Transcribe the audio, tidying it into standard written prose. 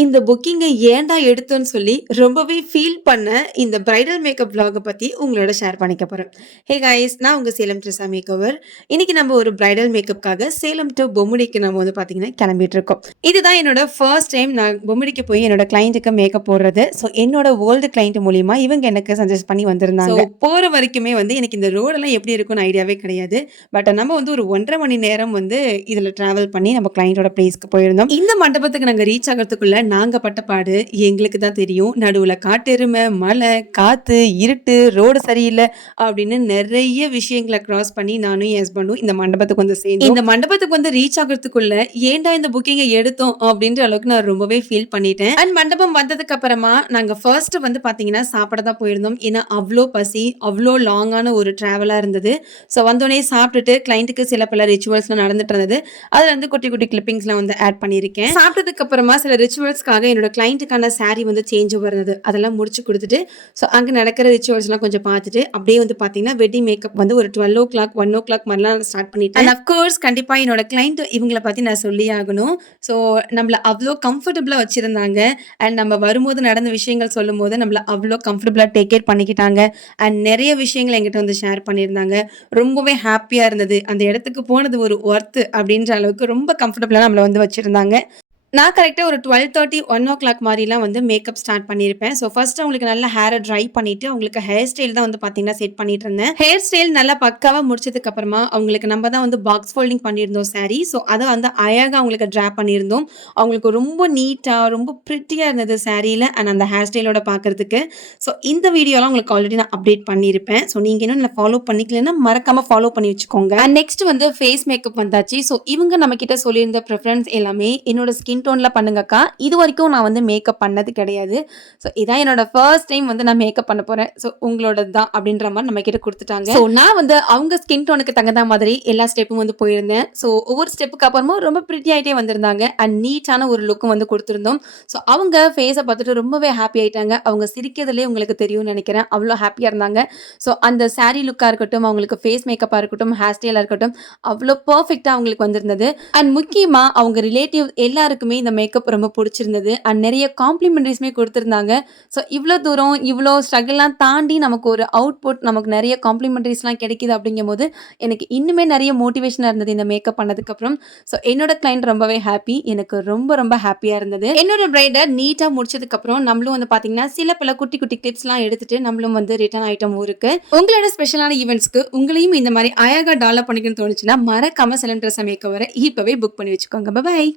இந்த புக்கிங்க ஏன்டா எடுத்தோன்னு சொல்லி ரொம்பவே ஃபீல் பண்ண இந்த பிரைடல் மேக்கப் விலாக பத்தி உங்களோட ஷேர் பண்ணிக்க போறேன். ஹே காய்ஸ், நான் உங்க சேலம் ட்ரெஸ்ஸா மேக்கோவர். இன்னைக்கு நம்ம ஒரு பிரைடல் மேக்கப்காக சேலம் டு பொம்முடிக்கு நம்ம வந்து பாத்தீங்கன்னா கிளம்பிட்டு இருக்கோம். இதுதான் என்னோட ஃபர்ஸ்ட் டைம் நான் பொம்முடிக்கு போய் என்னோட கிளைண்ட்டுக்கு மேக்கப் போடுறது. ஸோ என்னோட ஓல்டு கிளைண்ட் மூலியமா இவங்க எனக்கு சஜஸ்ட் பண்ணி வந்திருந்தாங்க. போற வரைக்குமே வந்து எனக்கு இந்த ரோடெல்லாம் எப்படி இருக்கும்னு ஐடியாவே கிடையாது. பட் நம்ம வந்து ஒரு 1.5 மணி நேரம் வந்து இதுல டிராவல் பண்ணி நம்ம கிளைண்டோட பிளேஸ்க்கு போயிருந்தோம். இந்த மண்டபத்துக்கு நாங்க ரீச் ஆகிறதுக்குள்ள நாங்க பட்ட பாடு எங்களுக்கு தான் தெரியும். நடுவுல காட்டெருமை, மழை, காத்து, இருட்டு, ரோடு சரியில்ல அப்படின்னு நெறைய விஷயங்கள கிராஸ் பண்ணி நானும் என் ஹஸ்பண்டும் இந்த மண்டபத்துக்கு வந்து சேர்ந்தோம். இந்த மண்டபத்துக்கு வந்து ரீச் ஆகுறதுக்குள்ள ஏன்டா இந்த புக்கிங்க எடுத்தோம் அப்படின்ற அளவுக்கு நான் ரொம்பவே ஃபீல் பண்ணிட்டேன். அண்ட் மண்டபம் வந்ததுக்கு அப்புறமா நாங்க ஃபர்ஸ்ட் வந்து பாத்தீங்கன்னா சாப்பிட தான் போயிருந்தோம். ஏன்னா அவ்வளோ பசி, அவ்வளோ லாங்கான ஒரு டிராவலா இருந்தது. ஸோ வந்தோடனே சாப்பிட்டுட்டு கிளைண்ட்டுக்கு சில பல ரிச்சுவல்ஸ்லாம் நடந்துட்டு இருந்தது. அதுல வந்து குட்டி குட்டி கிளிப்பிங்ஸ்லாம் வந்து ஆட் பண்ணியிருக்கேன். சாப்பிட்டதுக்கு அப்புறமா சில ரிச்சுவல்ஸ்க்காக என்னோட கிளைண்ட்டுக்கான சாரி வந்து சேஞ்ச் ஓவர் இருந்தது. அதெல்லாம் முடிச்சு கொடுத்துட்டு ஸோ அங்கே நடக்கிற ரிச்சுவல்ஸ்லாம் கொஞ்சம் பார்த்துட்டு அப்படியே வந்து பார்த்தீங்கன்னா வெட்டிங் மேக்கப் வந்து ஒரு 12:00 1:00 மாதிரிலாம் ஸ்டார்ட் பண்ணிட்டேன். அண்ட் அஃப்கோர்ஸ் கண்டிப்பாக என்னோட கிளைண்ட் இவங்களை பற்றி நான் சொல்லி ஆகணும். ஸோ நம்மளை அவ்வளோ கம்ஃபர்டபுளாக வச்சுருந்தாங்க. அண்ட் நம்ம வரும்போது நடந்த விஷயங்கள் சொல்லும் போது நம்மளை அவ்வளோ கம்ஃபர்டபுளாக டேக் கேர் பண்ணிக்கிட்டாங்க. அண்ட் நிறைய விஷயங்கள் எங்கிட்ட வந்து ஷேர் பண்ணியிருந்தாங்க. ரொம்பவே ஹாப்பியாக இருந்தது. அந்த இடத்துக்கு போனது ஒரு ஒர்த்து அப்படின்ற அளவுக்கு ரொம்ப கம்ஃபர்டபுளாக நம்மளை வந்து வச்சுருந்தாங்க. நான் கரெக்ட்டா ஒரு 12:30 1:00 மாரிலாம் வந்து மேக்கப் ஸ்டார்ட் பண்ணியிருப்பேன். ஸோ ஃபர்ஸ்ட் அவங்களுக்கு நல்லா ஹேர ட்ரை பண்ணிட்டு, அவங்களுக்கு ஹேர் ஸ்டைல் தான் வந்து பார்த்தீங்கன்னா செட் பண்ணிட்டு இருந்தேன். ஹேர் ஸ்டைல் நல்லா பக்காவா முடிச்சதுக்கு அப்புறமா, அவங்களுக்கு நம்ம தான் வந்து பாக்ஸ் ஃபோல்டிங் பண்ணியிருந்தோம் சாரி. ஸோ அத வந்து அழகா அவங்களுக்கு ட்ராப் பண்ணியிருந்தோம். அவங்களுக்கு ரொம்ப நீட்டா, ரொம்ப பிரிட்டியா இருந்தது சாரியில அண்ட் அந்த ஹேர் ஸ்டைலோட பார்க்கறதுக்கு. ஸோ இந்த வீடியோலாம் உங்களுக்கு ஆல்ரெடி நான் அப்டேட் பண்ணியிருப்பேன். ஸோ நீங்க இன்னும் என்ன ஃபாலோ பண்ணிக்கலன்னா மறக்காம ஃபாலோ பண்ணி வச்சுக்கோங்க. அண்ட் நெக்ஸ்ட் வந்து ஃபேஸ் மேக்கப் வந்தாச்சு. ஸோ இவங்க நம்ம கிட்ட சொல்லியிருந்த ப்ரிஃபரன்ஸ் எல்லாமே என்னோட ஸ்கின் டோன்ல பண்ணுங்கக்கா. இது வரைக்கும் நான் வந்து மேக்கப் பண்ணது கிடையாது. ஸோ இதான் என்னோட ஃபர்ஸ்ட் டைம் வந்து நான் மேக்கப் பண்ண போறேன். ஸோ உங்களோடது தான் அப்படின்ற மாதிரி நம்ம கிட்ட கொடுத்துட்டாங்க. ஸோ நான் வந்து அவங்க ஸ்கின் டோனுக்கு தகுந்த மாதிரி எல்லா ஸ்டெப்பும் வந்து போயிருந்தேன். ஸோ ஒவ்வொரு ஸ்டெப்புக்கு அப்புறமும் ரொம்ப பிரிட்டி ஆகிட்டே வந்திருந்தாங்க. அண்ட் நீட்டான ஒரு லுக்கும் வந்து கொடுத்துருந்தோம். ஸோ அவங்க ஃபேஸை பார்த்துட்டு ரொம்பவே ஹாப்பி ஆயிட்டாங்க. அவங்க சிரிக்கிறதுலேயே உங்களுக்கு தெரியும்னு நினைக்கிறேன். அவ்வளோ ஹாப்பியாக இருந்தாங்க. ஸோ அந்த சாரீ லுக்காக இருக்கட்டும், அவங்களுக்கு ஃபேஸ் மேக்கப்பாக இருக்கட்டும், ஹேர் ஸ்டைலாக இருக்கட்டும், அவ்வளோ பர்ஃபெக்டாக அவங்களுக்கு வந்திருந்தது. அண்ட் முக்கியமாக அவங்க ரிலேட்டிவ் எல்லாருக்குமே இந்த மேக்கப் ரொம்ப பிடிச்சிருந்தது. அண்ட் நிறைய காம்ப்ளிமெண்ட்ரிஸுமே கொடுத்துருந்தாங்க. ஸோ இவ்வளோ தூரம் இவ்வளோ ஸ்ட்ரகிள்லாம் தாண்டி நமக்கு ஒரு அவுட்புட், நமக்கு நிறைய காம்ப்ளிமெண்ட்ரிஸ்லாம் கிடைக்குது அப்படிங்கும்போது எனக்கு இன்னுமே நிறைய மோட்டிவேஷனாக இருந்தது இந்த மேக்கப் பண்ணதுக்கப்புறம். ஸோ என்னோட கிளைண்ட் ரொம்பவே ஹாப்பி. எனக்கு ரொம்ப ரொம்ப ஹாப்பியாக இருந்தது. என்னோட பிரைடை நீட்டாக முடிச்சதுக்கப்புறம் நம்மளும் வந்து பார்த்தீங்கன்னா சில பல குட்டி குட்டி கிளிப்ஸ்லாம் எடுத்துட்டு நம்மளும் வந்து ரிட்டர்ன் ஆயிட்டோம் ஊருக்கு. உங்களோட ஸ்பெஷலான ஈவெண்ட்ஸ்க்கு உங்களையும் இந்த மாதிரி அழகா டெவலப் பண்ணிக்கணும்னு தோணுச்சுன்னா மறக்காம சேலம் ட்ரெஸ்ஸா மேக்கோவரை இப்பவே புக் பண்ணி வச்சுக்கோங்க. பை.